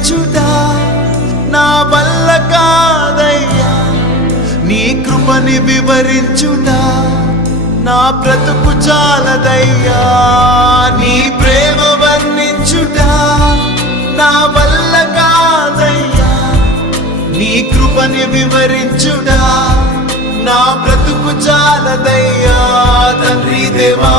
వర్ణించుట నా వల్ల కాదయ్యా, నీ కృపని వివరించుట నా బ్రతుకు చాలదయ్యా. నీ ప్రేమ వర్ణించుట నా వల్ల కాదయ్యా, నీ కృపని వివరించుట నా బ్రతుకు చాలదయ్యా. తండ్రి దేవా